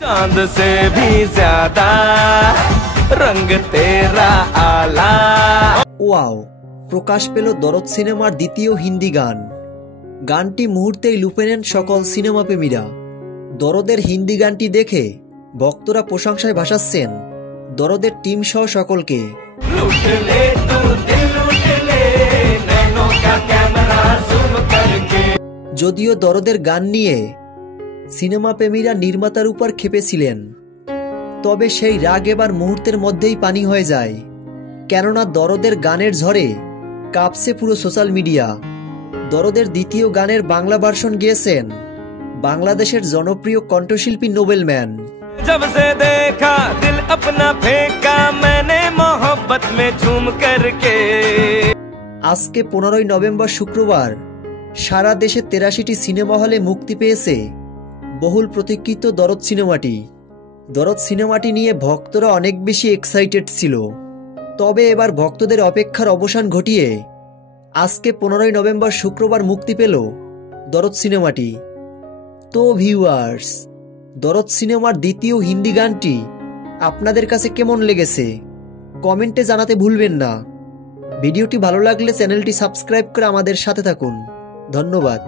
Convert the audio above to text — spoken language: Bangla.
चांद से भी ज्यादा रंग तेरा आला। ওয়াও, প্রকাশ পেল দরদ সিনেমার দ্বিতীয় হিন্দি গান। গানটি মুহূর্তেই লুপে নেন সকল সিনেমা প্রেমীরা। দরদের হিন্দি গানটি দেখে ভক্তরা প্রশংসায় ভাসাচ্ছেন দরদের টিম সহ সকলকে। যদিও দরদের গান নিয়ে সিনেমা প্রেমীরা নির্মাতার উপর ক্ষেপেছিলেন, তবে সেই রাগ এবার মুহূর্তের মধ্যেই পানি হয়ে যায়, কেননা দরদের গানের ঝড়ে কাঁপছে পুরো সোশ্যাল মিডিয়া। দরদের দ্বিতীয় গানের বাংলা ভার্সন গেয়েছেন বাংলাদেশের জনপ্রিয় কণ্ঠশিল্পী নোবেলম্যান। जब से देखा दिल अपना फेंका मैंने मोहब्बत में झूम करके। আজকে 15ই নভেম্বর শুক্রবার সারা দেশে 83টি সিনেমা হলে মুক্তি পেয়েছে বহুল প্রতীক্ষিত দরদ সিনেমাটি। দরদ সিনেমাটি নিয়ে ভক্তরা অনেক বেশি এক্সাইটেড ছিল, তবে এবার ভক্তদের অপেক্ষার অবসান ঘটিয়ে আজকে 15ই নভেম্বর শুক্রবার মুক্তি পেল দরদ সিনেমাটি। তো ভিউয়ার্স, দরদ সিনেমার দ্বিতীয় হিন্দি গানটি আপনাদের কাছে কেমন লেগেছে কমেন্টে জানাতে ভুলবেন না। ভিডিওটি ভালো লাগলে চ্যানেলটি সাবস্ক্রাইব করে আমাদের সাথে থাকুন। ধন্যবাদ।